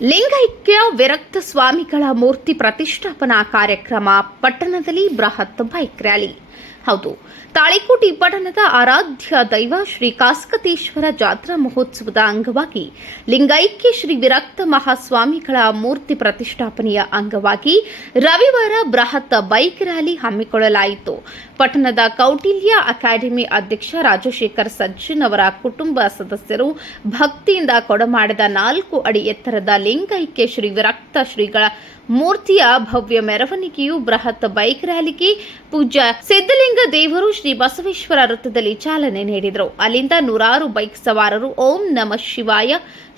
ಲಿಂಗೈಕ್ಯ ವಿರಕ್ತ ಸ್ವಾಮಿಗಳ ಮೂರ್ತಿ ಪ್ರತಿಷ್ಠಾಪನಾ ಕಾರ್ಯಕ್ರಮ ಪಟ್ಟಣದಲ್ಲಿ ಬೃಹತ್ ಬೈಕ್ ರ್ಯಾಲಿ. ಹೌದು, ತಾಳಿಕೋಟಿ ಪಟ್ಟಣದ ಆರಾಧ್ಯ ದೈವ ಶ್ರೀ ಕಾಸ್ಕತೇಶ್ವರ ಜಾತ್ರಾ ಮಹೋತ್ಸವದ ಅಂಗವಾಗಿ ಲಿಂಗೈಕ್ಯ ಶ್ರೀ ವಿರಕ್ತ ಮಹಾಸ್ವಾಮಿಗಳ ಮೂರ್ತಿ ಪ್ರತಿಷ್ಠಾಪನೆಯ ಅಂಗವಾಗಿ ರವಿವಾರ ಬೃಹತ್ ಬೈಕ್ ರ್ಯಾಲಿ ಹಮ್ಮಿಕೊಳ್ಳಲಾಯಿತು. ಪಟ್ಟಣದ ಕೌಟಿಲ್ಯ ಅಕಾಡೆಮಿ ಅಧ್ಯಕ್ಷ ರಾಜಶೇಖರ್ ಸಜ್ಜನ್ ಅವರ ಕುಟುಂಬ ಸದಸ್ಯರು ಭಕ್ತಿಯಿಂದ ಕೊಡಮಾಡಿದ 4 ಅಡಿ ಎತ್ತರದ ಲಿಂಗೈಕ್ಯ ಶ್ರೀ ವಿರಕ್ತ ಶ್ರೀಗಳ ಮೂರ್ತಿಯ ಭವ್ಯ ಮೆರವಣಿಗೆಯು ಬೃಹತ್ ಬೈಕ್ ರ್ಯಾಲಿಗೆ ಪೂಜ್ಯ ಸಿದ್ದಲಿಂಗ ದೇವರು ಶ್ರೀ ಬಸವೇಶ್ವರ ವೃತ್ತದಲ್ಲಿ ಚಾಲನೆ ನೀಡಿದರು. ಅಲ್ಲಿಂದ ನೂರಾರು ಬೈಕ್ ಸವಾರರು ಓಂ ನಮಃ ಶಿವಾಯ,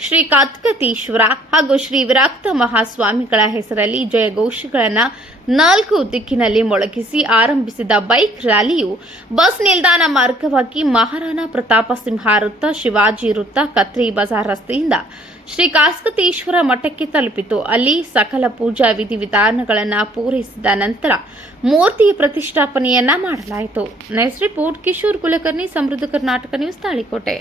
ಶ್ರೀ ಕಾತ್ಕತೀಶ್ವರ ಹಾಗೂ ಶ್ರೀ ವಿರಕ್ತ ಮಹಾಸ್ವಾಮಿಗಳ ಹೆಸರಲ್ಲಿ ಜಯಘೋಷಗಳನ್ನು 4 ದಿಕ್ಕಿನಲ್ಲಿ ಮೊಳಗಿಸಿ ಆರಂಭಿಸಿದ ಬೈಕ್ ರ್ಯಾಲಿಯು ಬಸ್ ನಿಲ್ದಾಣ ಮಾರ್ಗವಾಗಿ ಮಹಾರಾಣಾ ಪ್ರತಾಪ ಸಿಂಹ ವೃತ್ತ, ಶಿವಾಜಿ ವೃತ್ತ, ಕತ್ರಿ ಬಜಾರ್ ರಸ್ತೆಯಿಂದ ಶ್ರೀ ಕಾಸ್ಕತೇಶ್ವರ ಮಠಕ್ಕೆ ತಲುಪಿತು. ಅಲ್ಲಿ ಸಕಲ ಪೂಜಾ ವಿಧಿವಿಧಾನಗಳನ್ನು ಪೂರೈಸಿದ ನಂತರ ಮೂರ್ತಿಯ ಪ್ರತಿಷ್ಠಾಪನೆಯನ್ನ ಮಾಡಲಾಯಿತು. ನೆಕ್ಸ್ಟ್ ರಿಪೋರ್ಟ್ ಕಿಶೋರ್ ಕುಲಕರ್ಣಿ, ಸಮೃದ್ಧ ಕರ್ನಾಟಕ ನ್ಯೂಸ್, ತಾಳಿಕೋಟೆ.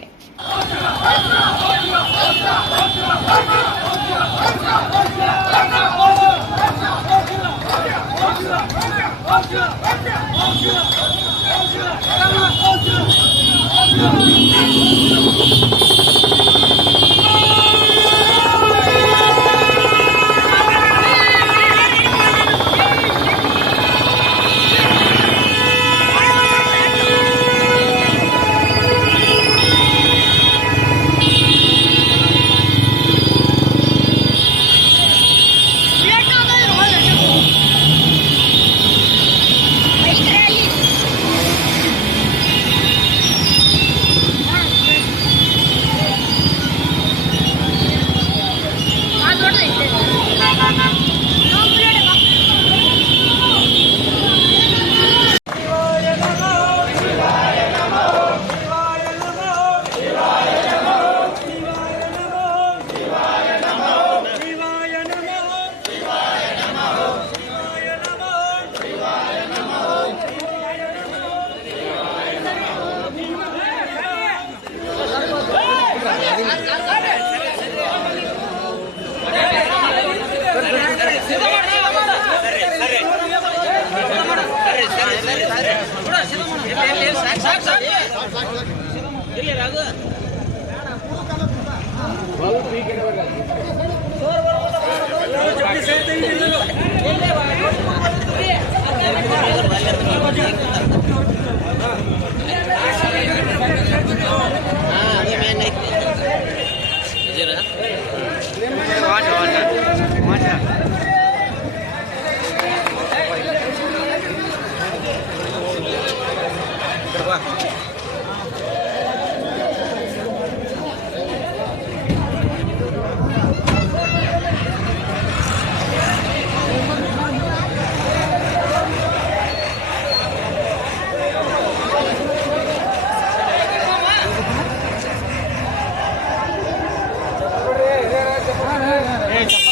Wah.